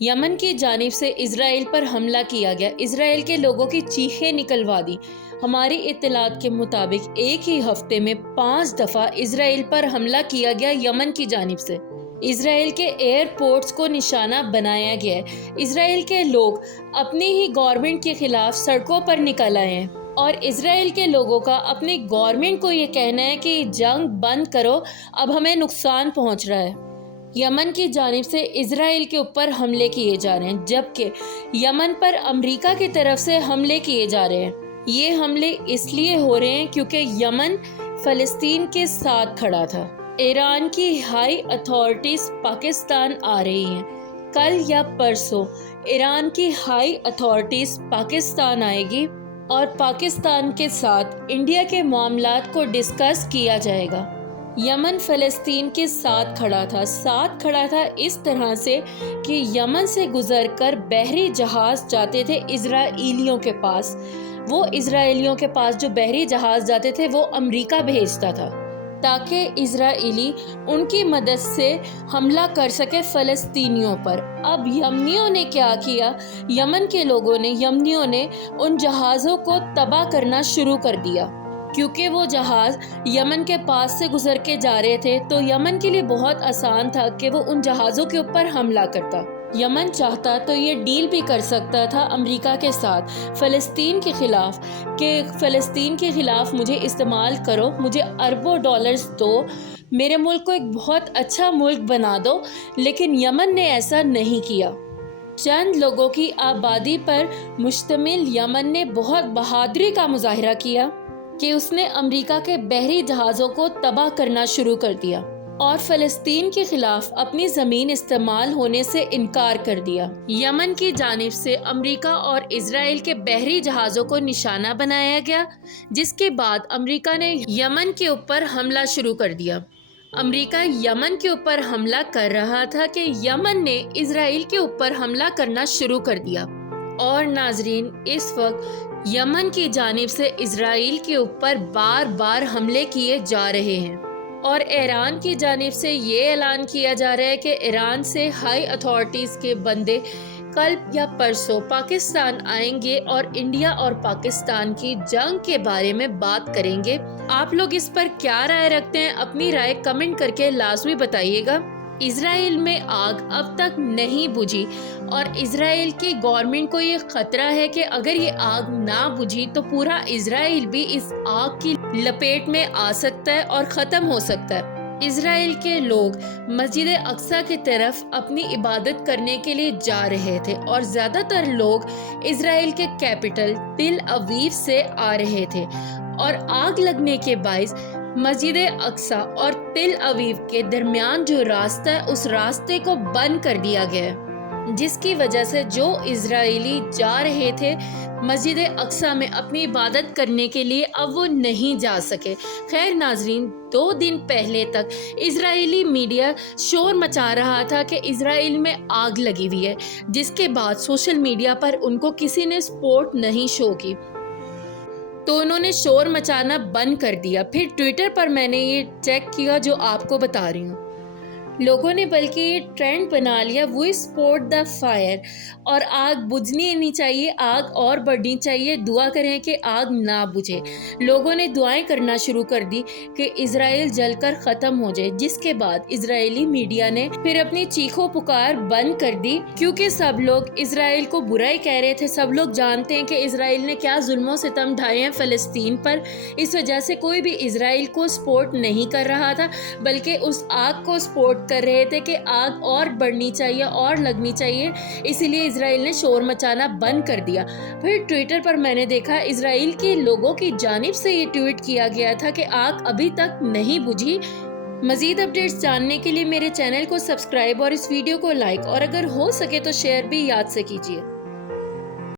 یمن کی جانب سے اسرائیل پر حملہ کیا گیا۔ اسرائیل کے لوگوں کی چیخیں نکلوا دی۔ ہماری اطلاعات کے مطابق ایک ہی ہفتے میں 5 دفعہ اسرائیل پر حملہ کیا گیا یمن کی جانب سے۔ اسرائیل کے ایئرپورٹس کو نشانہ بنایا گیا ہے۔ اسرائیل کے لوگ اپنی ہی گورنمنٹ کے خلاف سڑکوں پر نکل آئے ہیں اور اسرائیل کے لوگوں کا اپنی گورنمنٹ کو یہ کہنا ہے کہ جنگ بند کرو، اب ہمیں نقصان پہنچ رہا ہے۔ یمن کی جانب سے اسرائیل کے اوپر حملے کیے جا رہے ہیں، جبکہ یمن پر امریکہ کی طرف سے حملے کیے جا رہے ہیں۔ یہ حملے اس لیے ہو رہے ہیں کیونکہ یمن فلسطین کے ساتھ کھڑا تھا۔ ایران کی ہائی اتھارٹیز پاکستان آ رہی ہیں۔ کل یا پرسوں ایران کی ہائی اتھارٹیز پاکستان آئے گی اور پاکستان کے ساتھ انڈیا کے معاملات کو ڈسکس کیا جائے گا۔ یمن فلسطین کے ساتھ کھڑا تھا اس طرح سے کہ یمن سے گزر کر بحری جہاز جاتے تھے اسرائیلیوں کے پاس۔ وہ اسرائیلیوں کے پاس جو بحری جہاز جاتے تھے وہ امریکہ بھیجتا تھا تاکہ اسرائیلی ان کی مدد سے حملہ کر سکے فلسطینیوں پر۔ اب یمنیوں نے کیا کیا؟ یمن کے لوگوں نے، یمنیوں نے ان جہازوں کو تباہ کرنا شروع کر دیا، کیونکہ وہ جہاز یمن کے پاس سے گزر کے جا رہے تھے تو یمن کے لیے بہت آسان تھا کہ وہ ان جہازوں کے اوپر حملہ کرتا۔ یمن چاہتا تو یہ ڈیل بھی کر سکتا تھا امریکہ کے ساتھ فلسطین کے خلاف کہ فلسطین کے خلاف مجھے استعمال کرو، مجھے اربوں ڈالرز دو، میرے ملک کو ایک بہت اچھا ملک بنا دو، لیکن یمن نے ایسا نہیں کیا۔ چند لوگوں کی آبادی پر مشتمل یمن نے بہت بہادری کا مظاہرہ کیا کہ اس نے امریکہ کے بحری جہازوں کو تباہ کرنا شروع کر دیا اور فلسطین کے خلاف اپنی زمین استعمال ہونے سے انکار کر دیا۔ یمن کی جانب سے امریکہ اور اسرائیل کے بحری جہازوں کو نشانہ بنایا گیا، جس کے بعد امریکہ نے یمن کے اوپر حملہ شروع کر دیا۔ امریکہ یمن کے اوپر حملہ کر رہا تھا کہ یمن نے اسرائیل کے اوپر حملہ کرنا شروع کر دیا۔ اور ناظرین، اس وقت یمن کی جانب سے اسرائیل کے اوپر بار بار حملے کیے جا رہے ہیں اور ایران کی جانب سے یہ اعلان کیا جا رہا ہے کہ ایران سے ہائی اتھارٹیز کے بندے کل یا پرسوں پاکستان آئیں گے اور انڈیا اور پاکستان کی جنگ کے بارے میں بات کریں گے۔ آپ لوگ اس پر کیا رائے رکھتے ہیں؟ اپنی رائے کمنٹ کر کے لازمی بتائیے گا۔ اسرائیل میں آگ اب تک نہیں بجھی اور اسرائیل کی گورنمنٹ کو یہ خطرہ ہے کہ اگر یہ آگ نہ بجھی تو پورا اسرائیل بھی اس آگ کی لپیٹ میں آ سکتا ہے اور ختم ہو سکتا ہے۔ اسرائیل کے لوگ مسجد اقصی کی طرف اپنی عبادت کرنے کے لیے جا رہے تھے اور زیادہ تر لوگ اسرائیل کے کیپٹل تل اویو سے آ رہے تھے اور آگ لگنے کے باعث مسجد اقصی اور تل اویو کے درمیان جو راستہ ہے اس راستے کو بند کر دیا گیا، جس کی وجہ سے جو اسرائیلی جا رہے تھے مسجد اقصی میں اپنی عبادت کرنے کے لیے اب وہ نہیں جا سکے۔ خیر ناظرین، 2 دن پہلے تک اسرائیلی میڈیا شور مچا رہا تھا کہ اسرائیل میں آگ لگی ہوئی ہے، جس کے بعد سوشل میڈیا پر ان کو کسی نے سپورٹ نہیں شو کی تو انہوں نے شور مچانا بند کر دیا۔ پھر ٹویٹر پر میں نے یہ چیک کیا جو آپ کو بتا رہی ہوں، لوگوں نے بلکہ یہ ٹرینڈ بنا لیا، وی سپورٹ دا فائر، اور آگ بجھنی نہیں چاہیے، آگ اور بڑھنی چاہیے، دعا کریں کہ آگ نہ بجھے۔ لوگوں نے دعائیں کرنا شروع کر دی کہ اسرائیل جل کر ختم ہو جائے، جس کے بعد اسرائیلی میڈیا نے پھر اپنی چیخو پکار بند کر دی، کیونکہ سب لوگ اسرائیل کو برا ہی کہہ رہے تھے۔ سب لوگ جانتے ہیں کہ اسرائیل نے کیا ظلم و ستم ڈھائے ہیں فلسطین پر، اس وجہ سے کوئی بھی اسرائیل کو سپورٹ نہیں کر رہا تھا، بلکہ اس آگ کو سپورٹ کر رہے تھے کہ آگ اور بڑھنی چاہیے اور لگنی چاہیے، اسی لیے اسرائیل نے شور مچانا بند کر دیا۔ پھر ٹویٹر پر میں نے دیکھا اسرائیل کے لوگوں کی جانب سے یہ ٹویٹ کیا گیا تھا کہ آگ ابھی تک نہیں بجھی۔ مزید اپڈیٹس جاننے کے لیے میرے چینل کو سبسکرائب اور اس ویڈیو کو لائک اور اگر ہو سکے تو شیئر بھی یاد سے کیجیے۔